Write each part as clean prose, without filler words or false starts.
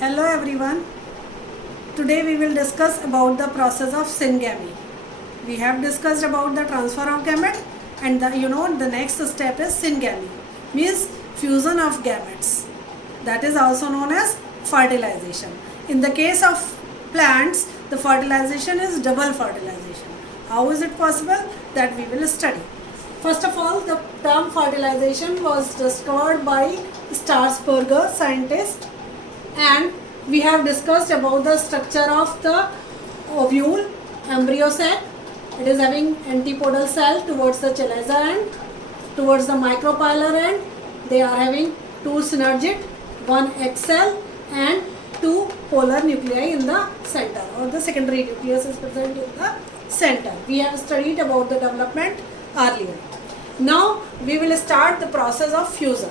Hello everyone. Today we will discuss about the process of syngamy. We have discussed about the transfer of gamete and the next step is syngamy, means fusion of gametes. That is also known as fertilization. In the case of plants, the fertilization is double fertilization. How is it possible? That we will study. First of all, the term fertilization was discovered by Starsberger, scientist, and we have discussed about the structure of the ovule, embryo sac. It is having antipodal cell towards the chalaza end, towards the micropylar end. They are having two synergid, one egg cell and two polar nuclei in the center, or the secondary nucleus is present in the center. We have studied about the development earlier. Now we will start the process of fusion.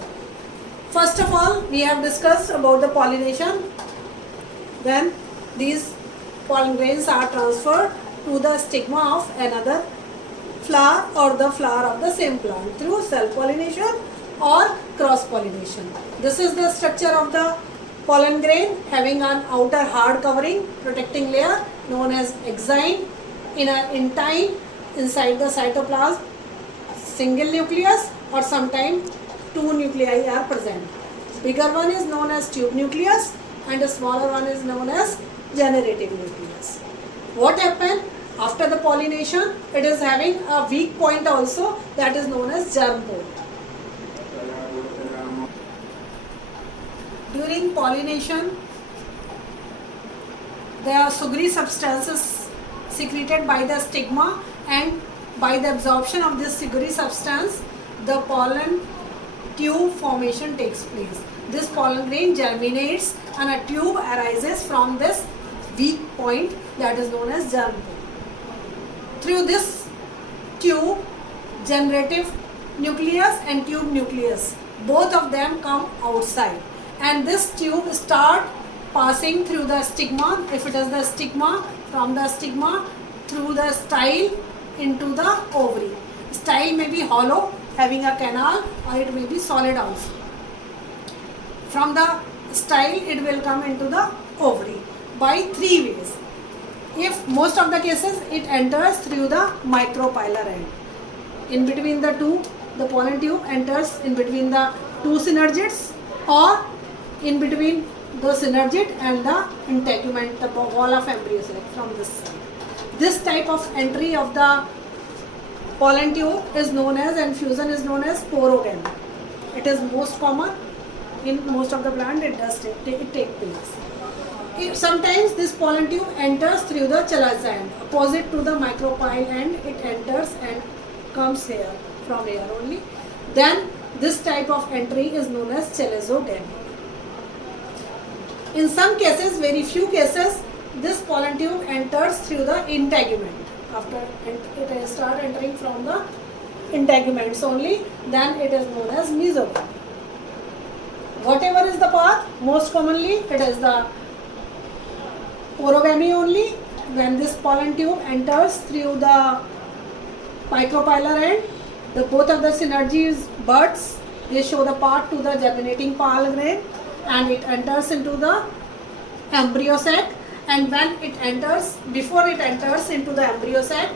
First of all, we have discussed about the pollination. Then these pollen grains are transferred to the stigma of another flower or the flower of the same plant through self-pollination or cross-pollination. This is the structure of the pollen grain, having an outer hard covering protecting layer known as exine, inner intine inside the cytoplasm, single nucleus, or sometimes two nuclei are present. Bigger one is known as tube nucleus and the smaller one is known as generative nucleus. What happens after the pollination? It is having a weak point also, that is known as germ pole. During pollination, there are sugary substances secreted by the stigma, and by the absorption of this sugary substance, the pollen tube formation takes place. This pollen grain germinates and a tube arises from this weak point, that is known as germ pole. Through this tube, generative nucleus and tube nucleus, both of them come outside, and this tube start passing through the stigma, if it is the stigma, from the stigma through the style into the ovary. Style may be hollow, having a canal, or it may be solid also. From the style it will come into the ovary by three ways. If most of the cases it enters through the micropylar end. In between the two, the pollen tube enters in between the two synergids, or in between the synergid and the integument, the wall of embryo sac from this side. This type of entry of the pollen tube is known as, and fusion is known as, porogamy. It is most common in most of the plant. It does take place. Sometimes this pollen tube enters through the chalaza end, opposite to the micropyle end. It enters and comes here, from here only. Then this type of entry is known as chalazogamy. In some cases, very few cases, this pollen tube enters through the integument. After it start entering from the integuments only, then it is known as mesogamy. Whatever is the path, most commonly it is the porogamy only. When this pollen tube enters through the micropylar end, both of the synergies buds, they show the path to the germinating pollen grain, and it enters into the embryo sac. And when it enters, before it enters into the embryo sac,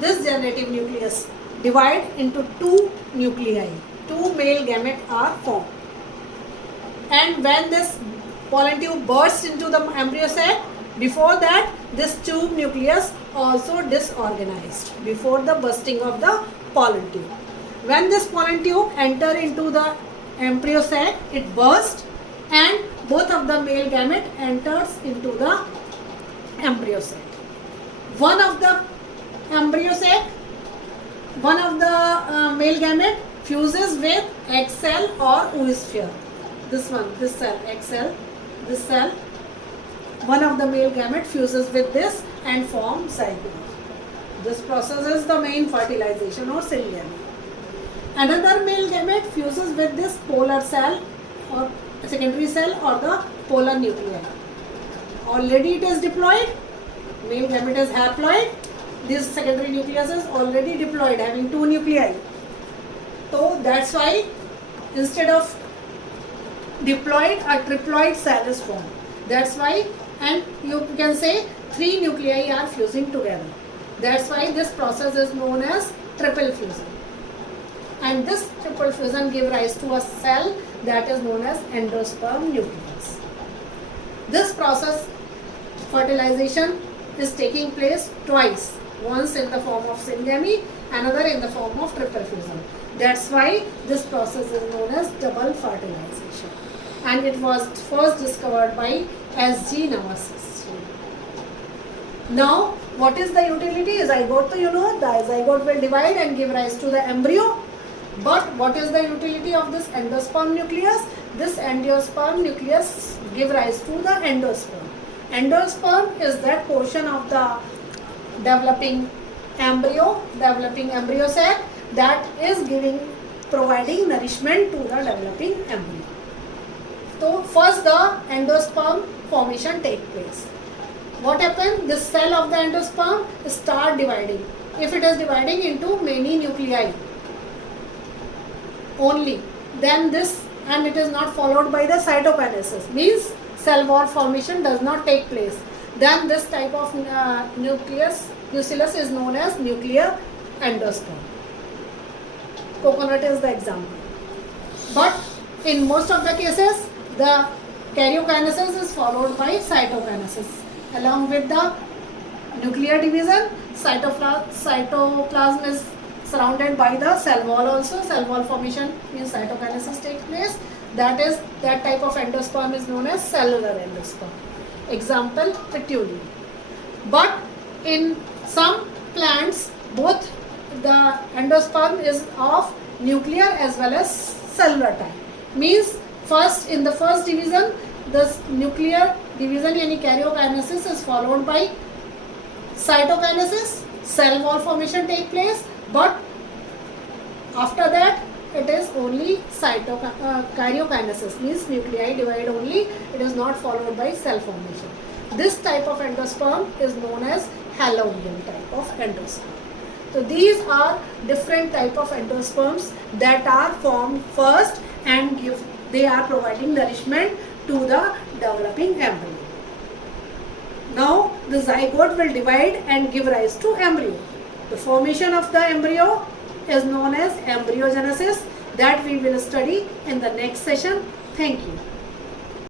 this generative nucleus divide into two nuclei. Two male gametes are formed. And when this pollen tube bursts into the embryo sac, before that this tube nucleus also disorganized before the bursting of the pollen tube. When this pollen tube enter into the embryo sac, it bursts and both of the male gamete enters into the embryo sac. One of the embryo sac, one of the male gamete fuses with egg cell or oosphere. This one, this cell, egg cell, this cell, one of the male gamete fuses with this and forms zygote. This process is the main fertilization or syngamy. Another male gamete fuses with this polar cell or secondary cell or the polar nuclei. Already it is diploid, male gamete is haploid, this secondary nucleus is already diploid, having two nuclei. So that's why instead of diploid or triploid cell is formed. That's why, and you can say 3 nuclei are fusing together. That's why this process is known as triple fusion. And this triple fusion gives rise to a cell that is known as endosperm nucleus. This process, fertilization, is taking place twice. Once in the form of syngamy, another in the form of triple fusion. That's why this process is known as double fertilization. And it was first discovered by S.G. Navasis. Now, what is the utility? Zygote, the zygote will divide and give rise to the embryo. But what is the utility of this endosperm nucleus? This endosperm nucleus give rise to the endosperm. Endosperm is that portion of the developing embryo sac that is providing nourishment to the developing embryo. So first the endosperm formation take place. What happens? This cell of the endosperm start dividing. If it is dividing into many nuclei only, then this, and it is not followed by the cytokinesis, means cell wall formation does not take place, then this type of nucleus is known as nuclear endosperm. Coconut is the example. But in most of the cases, the karyokinesis is followed by cytokinesis. Along with the nuclear division, cytoplasm is surrounded by the cell wall also. Cell wall formation means cytokinesis takes place. That type of endosperm is known as cellular endosperm. Example, petunia. But in some plants, both the endosperm is of nuclear as well as cellular type. Means first, in the first division, this nuclear division yani karyokinesis is followed by cytokinesis, cell wall formation take place, but after that it is only karyokinesis, means nuclei divide only, it is not followed by cell formation. This type of endosperm is known as Halloween type of endosperm. So these are different type of endosperms that are formed first and they are providing nourishment to the developing embryo. Now the zygote will divide and give rise to embryo. The formation of the embryo is known as embryogenesis, that we will study in the next session. Thank you.